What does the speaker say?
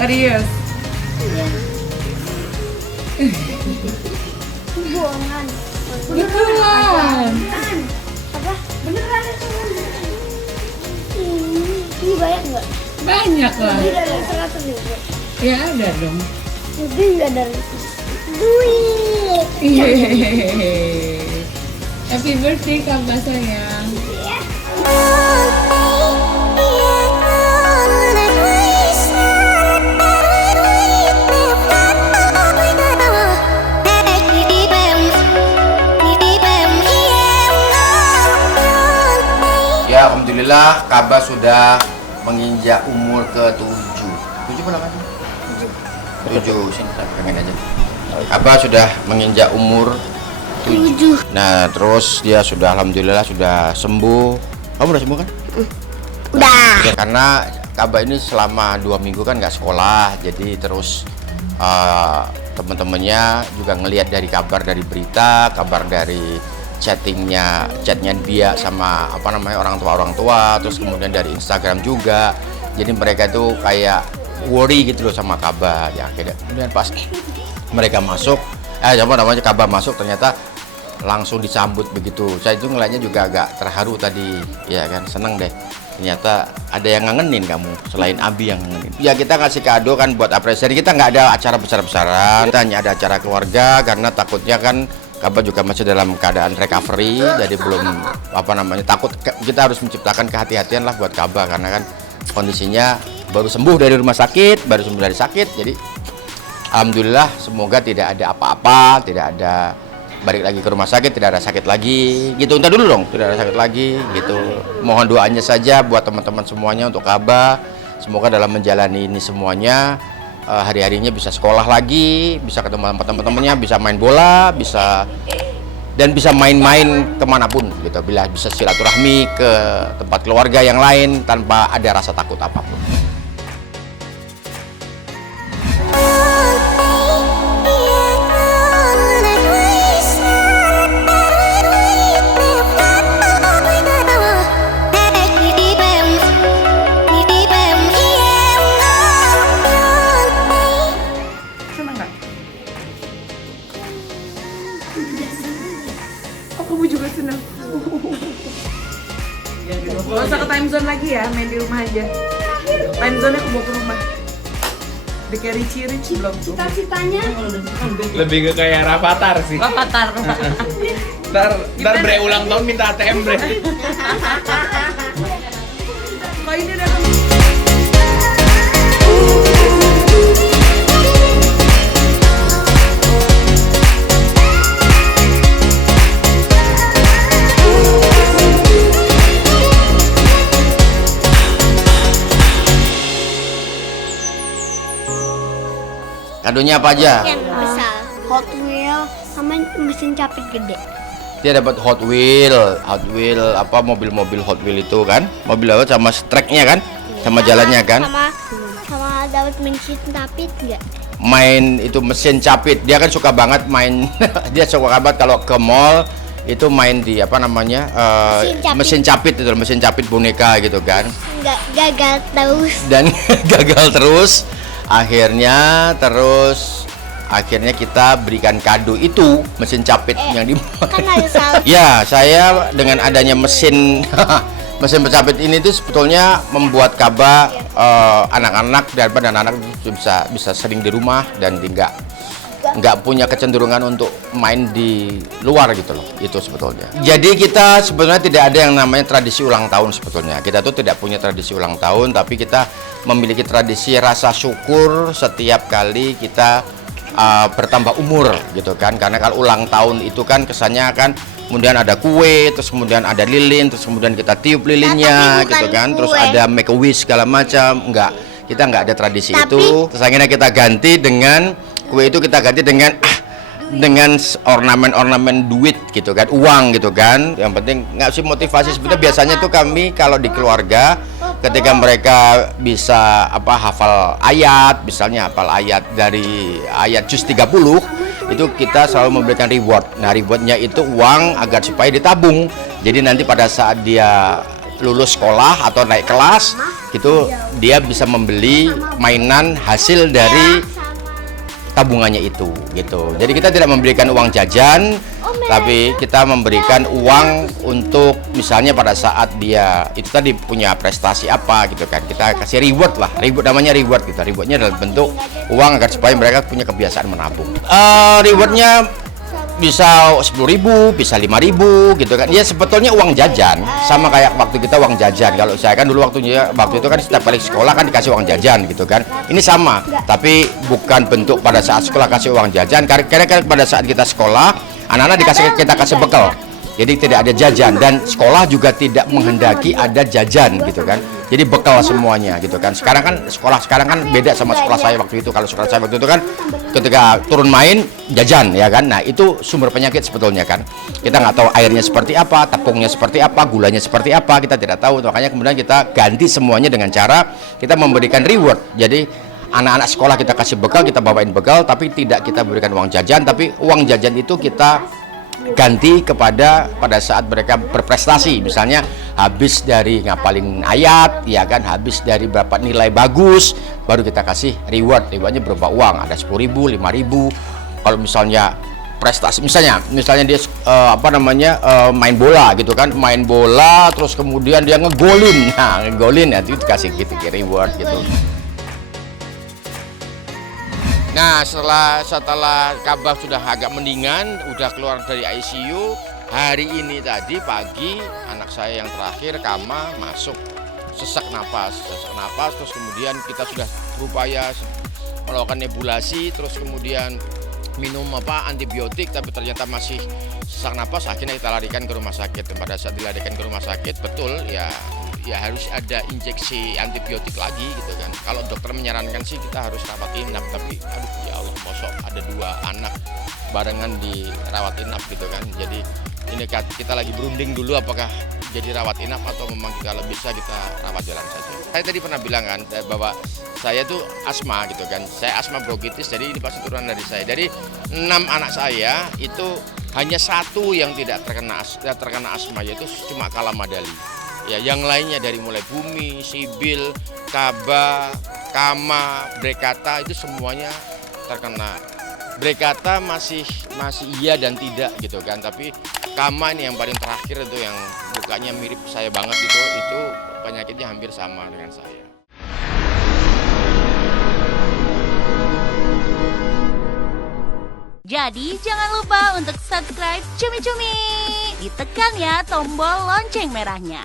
Serius? Iya. Bohongan. Beneran? Apa? Beneran itu. Ini banyak nggak? Banyak lah. Lebih dari 100 ribu. Ya ada dong. Lebih nggak dari itu. Duit. Hehehe. Happy birthday Kaba sayang. Ya, alhamdulillah Kaba sudah menginjak umur ke-7. 7 apa namanya? 7. Sini saya pengen aja. Kaba sudah menginjak umur 7. Nah, terus dia sudah alhamdulillah sudah sembuh. Kamu udah sembuh kan? Udah. Ya, karena Kaba ini selama 2 minggu kan nggak sekolah, jadi terus teman-temannya juga ngelihat dari kabar dari berita, kabar dari chatnya dia sama orang tua, terus kemudian dari Instagram juga. Jadi mereka itu kayak worry gitu loh sama Kaba. Ya akhirnya kemudian pas mereka masuk, Kaba masuk ternyata langsung disambut begitu. Saya itu ngeliatnya juga agak terharu tadi, ya kan, seneng deh. Ternyata ada yang ngangenin kamu selain Abi yang ngangenin. Ya kita ngasih kado kan buat apresiasi. Kita nggak ada acara besar-besaran, kita hanya ada acara keluarga karena takutnya kan Kaba juga masih dalam keadaan recovery, jadi belum takut. Kita harus menciptakan kehati-hatian lah buat Kaba karena kan kondisinya baru sembuh dari rumah sakit, baru sembuh dari sakit. Jadi alhamdulillah semoga tidak ada apa-apa, tidak ada balik lagi ke rumah sakit, tidak ada sakit lagi gitu. Entar dulu dong, tidak ada sakit lagi gitu. Mohon doanya saja buat teman-teman semuanya untuk Kaba, semoga dalam menjalani ini semuanya hari-harinya bisa sekolah lagi, bisa ketemu sama teman-temannya, bisa main bola, bisa main-main kemanapun gitu, bila bisa silaturahmi ke tempat keluarga yang lain tanpa ada rasa takut apapun. Seneng nggak? Oh kamu juga seneng? Gak usah ke time zone lagi ya, main di rumah aja. Time zone-nya aku bawa ke rumah. Udah kayak Richie belum tuh? Cita-citanya Lebih ke kayak Rafathar sih. Rafathar. Ntar bre ulang tahun minta ATM bre. Kok ini datang? Kadonya apa aja? yang besar, Hot Wheel sama mesin capit gede. Dia dapat Hot Wheel apa mobil-mobil Hot Wheel itu kan? Mobil apa sama tracknya kan? Sama jalannya kan? Sama dapat mesin capit nggak? Main itu mesin capit, dia kan suka banget main. Dia suka banget kalau ke mall itu main di mesin capit itu, mesin capit boneka gitu kan. Nggak, gagal terus. Dan gagal terus. Akhirnya kita berikan kado itu mesin capit yang di Kan ada salju. ya, saya dengan adanya mesin mesin pencapit ini tuh sebetulnya membuat Kaba anak-anak dan anak-anak bisa sering di rumah dan nggak punya kecenderungan untuk main di luar gitu loh, itu sebetulnya. Jadi kita sebetulnya tidak ada yang namanya tradisi ulang tahun sebetulnya. Kita tuh tidak punya tradisi ulang tahun, tapi kita memiliki tradisi rasa syukur setiap kali kita bertambah umur gitu kan. Karena kalau ulang tahun itu kan kesannya kan kemudian ada kue, terus kemudian ada lilin, terus kemudian kita tiup lilinnya gitu kan, terus ada make a wish segala macam. Kita nggak ada tradisi itu. Terus akhirnya kita ganti dengan kue itu, kita ganti dengan ornamen duit gitu kan, uang gitu kan. Yang penting nggak sih motivasi sebetulnya. Biasanya tuh kami kalau di keluarga ketika mereka bisa hafal ayat, misalnya hafal ayat dari ayat juz 30, itu kita selalu memberikan reward. Nah, rewardnya itu uang agar supaya ditabung. Jadi nanti pada saat dia lulus sekolah atau naik kelas gitu, dia bisa membeli mainan hasil dari tabungannya itu gitu. Jadi kita tidak memberikan uang jajan, tapi kita memberikan uang untuk misalnya pada saat dia itu tadi punya prestasi apa gitu kan, kita kasih reward lah, namanya reward gitu. Rewardnya dalam bentuk uang agar supaya mereka punya kebiasaan menabung. Rewardnya bisa 10.000, bisa 5.000 gitu kan. Ya sebetulnya uang jajan sama kayak waktu kita uang jajan. Kalau saya kan dulu waktu itu kan setiap kali sekolah kan dikasih uang jajan gitu kan. Ini sama, tapi bukan bentuk pada saat sekolah kasih uang jajan. Karena pada saat kita sekolah, anak-anak kita kasih bekal. Jadi tidak ada jajan, dan sekolah juga tidak menghendaki ada jajan gitu kan. Jadi bekal semuanya gitu kan. Sekarang kan sekolah sekarang kan beda sama sekolah saya waktu itu. Kalau sekolah saya waktu itu kan ketika turun main jajan ya kan. Nah itu sumber penyakit sebetulnya kan. Kita nggak tahu airnya seperti apa, tepungnya seperti apa, gulanya seperti apa, kita tidak tahu. Makanya kemudian kita ganti semuanya dengan cara kita memberikan reward. Jadi anak-anak sekolah kita kasih bekal, kita bawain bekal, tapi tidak kita berikan uang jajan. Tapi uang jajan itu kita ganti pada saat mereka berprestasi, misalnya habis dari ngapalin ayat ya kan, habis dari berapa nilai bagus, baru kita kasih rewardnya berupa uang, ada 10.000, 5.000. Kalau misalnya prestasi, misalnya dia main bola gitu kan, main bola terus kemudian dia ngegolin ya itu dikasih gitu reward gitu. Nah setelah Kabar sudah agak mendingan, udah keluar dari ICU, hari ini tadi pagi anak saya yang terakhir Kama masuk sesak napas, terus kemudian kita sudah berupaya melakukan nebulasi, terus kemudian minum antibiotik, tapi ternyata masih sesak napas. Akhirnya kita larikan ke rumah sakit. Pada saat dilarikan ke rumah sakit, betul ya harus ada injeksi antibiotik lagi gitu kan. Kalau dokter menyarankan sih kita harus rawat inap, tapi aduh ya Allah, mosok ada 2 anak barengan di rawat inap gitu kan. Jadi ini kita lagi berunding dulu apakah jadi rawat inap atau memang kalau bisa kita rawat jalan saja. Saya tadi pernah bilang kan bahwa saya tuh asma gitu kan. Saya asma bronkitis, jadi ini pasti turunan dari saya. Dari 6 anak saya itu hanya 1 yang tidak terkena asma, yaitu cuma Kala Madali. Ya, yang lainnya dari mulai Bumi, Sibil, Kaba, Kama, Brekata itu semuanya terkena. Brekata masih iya dan tidak gitu kan, tapi Kama ini yang paling terakhir itu yang mukanya mirip saya banget itu penyakitnya hampir sama dengan saya. Jadi jangan lupa untuk subscribe Cumi Cumi. Ditekan ya tombol lonceng merahnya.